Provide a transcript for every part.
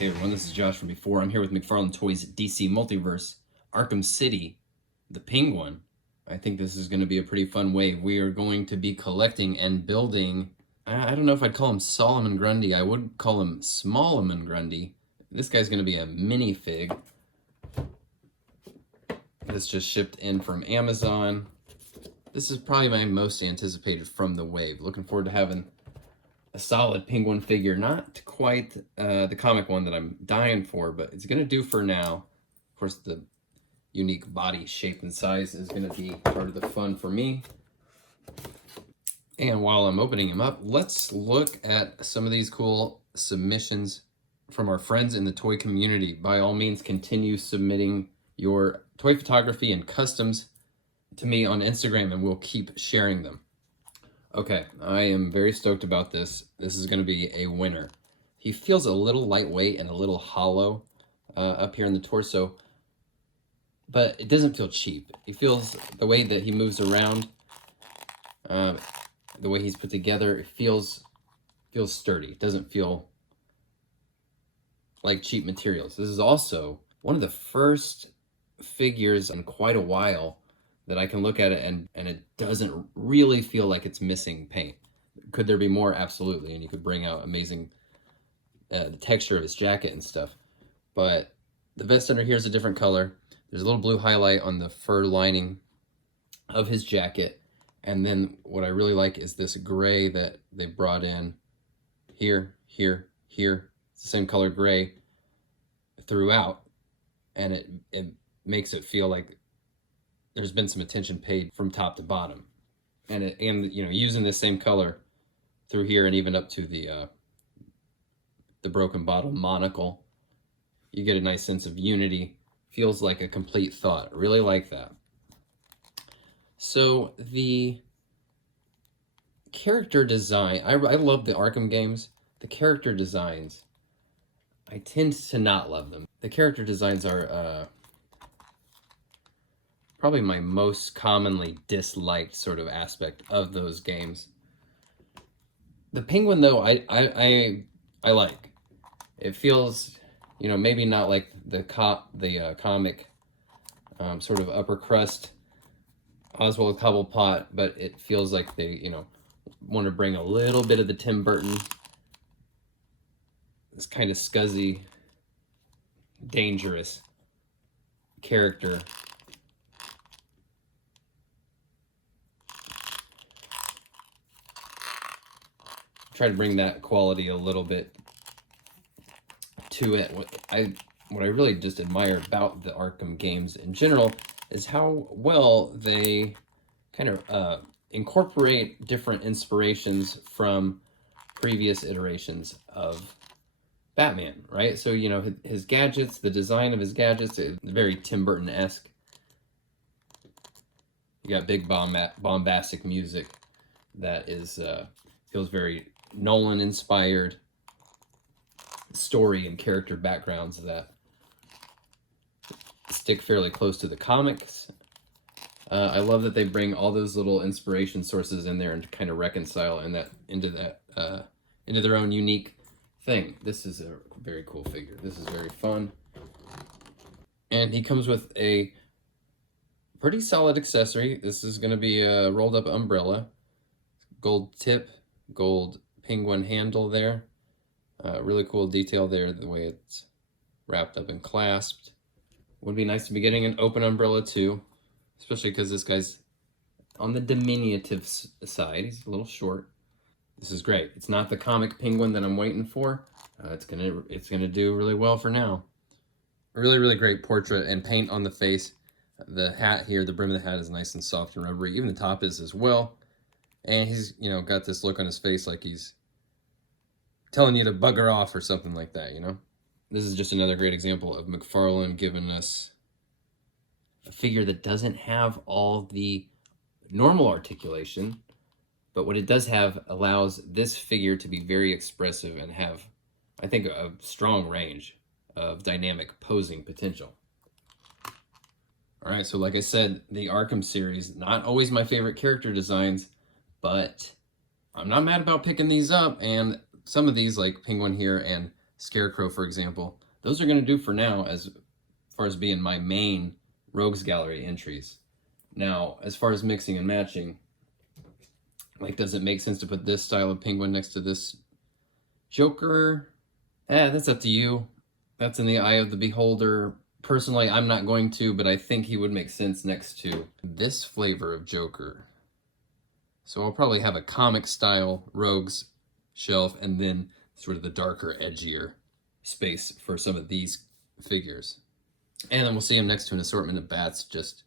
Hey everyone, this is Josh from before. I'm here with McFarlane Toys DC Multiverse, Arkham City, the Penguin. I think this is going to be a pretty fun wave. We are going to be collecting and building, I don't know if I'd call him Solomon Grundy. I would call him Smallomon Grundy. This guy's going to be a minifig. This just shipped in from Amazon. This is probably my most anticipated from the wave. Looking forward to having a solid Penguin figure. Not quite the comic one that I'm dying for, but it's going to do for now. Of course, the unique body shape and size is going to be part of the fun for me. And while I'm opening him up, let's look at some of these cool submissions from our friends in the toy community. By all means, continue submitting your toy photography and customs to me on Instagram, and we'll keep sharing them. Okay, I am very stoked about this. This is going to be a winner. He feels a little lightweight and a little hollow up here in the torso, but it doesn't feel cheap. He feels, the way that he moves around, the way he's put together, it feels sturdy. It doesn't feel like cheap materials. This is also one of the first figures in quite a while that I can look at it and it doesn't really feel like it's missing paint. Could there be more? Absolutely. And you could bring out amazing the texture of his jacket and stuff. But the vest under here is a different color. There's a little blue highlight on the fur lining of his jacket. And then what I really like is this gray that they brought in here, here, here. It's the same color gray throughout. And it makes it feel like there's been some attention paid from top to bottom. And you know, using the same color through here and even up to the broken bottle monocle, you get a nice sense of unity. Feels like a complete thought. Really like that. So the character design, I love the Arkham games. The character designs, I tend to not love them. The character designs are probably my most commonly disliked sort of aspect of those games. The Penguin, though, I like. It feels, you know, maybe not like the comic sort of upper crust Oswald Cobblepot, but it feels like they, you know, want to bring a little bit of the Tim Burton, this kind of scuzzy, dangerous character. Try to bring that quality a little bit to it. What I really just admire about the Arkham games in general is how well they kind of incorporate different inspirations from previous iterations of Batman, right? So, you know, his gadgets, the design of his gadgets, is very Tim Burton-esque. You got big bombastic music that is feels very Nolan-inspired, story and character backgrounds that stick fairly close to the comics. I love that they bring all those little inspiration sources in there and kind of reconcile into their own unique thing. This is a very cool figure. This is very fun. And he comes with a pretty solid accessory. This is going to be a rolled up umbrella, gold tip, gold Penguin handle there. Really cool detail there, the way it's wrapped up and clasped. Would be nice to be getting an open umbrella too, especially because this guy's on the diminutive side. He's a little short. This is great. It's not the comic Penguin that I'm waiting for. It's gonna do really well for now. Really, really great portrait and paint on the face. The hat here, the brim of the hat is nice and soft and rubbery. Even the top is as well. And he's, you know, got this look on his face like he's telling you to bugger off or something like that, you know? This is just another great example of McFarlane giving us a figure that doesn't have all the normal articulation, but what it does have allows this figure to be very expressive and have, I think, a strong range of dynamic posing potential. All right, so like I said, the Arkham series, not always my favorite character designs, but I'm not mad about picking these up, and some of these, like Penguin here and Scarecrow, for example. Those are going to do for now as far as being my main Rogues Gallery entries. Now, as far as mixing and matching, like, does it make sense to put this style of penguin next to this Joker? That's up to you. That's in the eye of the beholder. Personally, I'm not going to, but I think he would make sense next to this flavor of Joker. So I'll probably have a comic style Rogues shelf and then sort of the darker, edgier space for some of these figures. And then we'll see him next to an assortment of bats just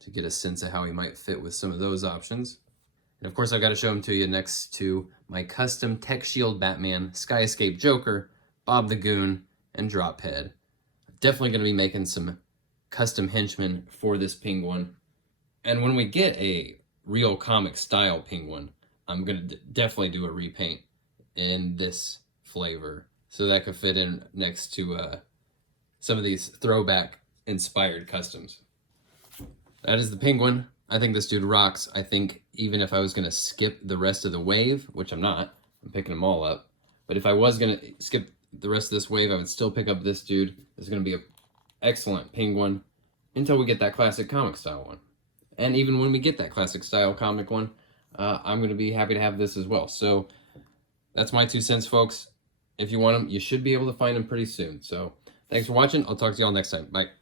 to get a sense of how he might fit with some of those options. And of course, I've got to show him to you next to my custom Tech Shield Batman, Sky Escape Joker, Bob the Goon, and Drophead. Definitely going to be making some custom henchmen for this penguin. And when we get a real comic style penguin, I'm going to definitely do a repaint in this flavor. So that could fit in next to some of these throwback inspired customs. That is the penguin. I think this dude rocks. I think even if I was going to skip the rest of the wave, which I'm not, I'm picking them all up. But if I was going to skip the rest of this wave, I would still pick up this dude. This is going to be an excellent penguin until we get that classic comic style one. And even when we get that classic style comic one, I'm going to be happy to have this as well. So that's my 2 cents, folks. If you want them, you should be able to find them pretty soon. So thanks for watching. I'll talk to y'all next time. Bye.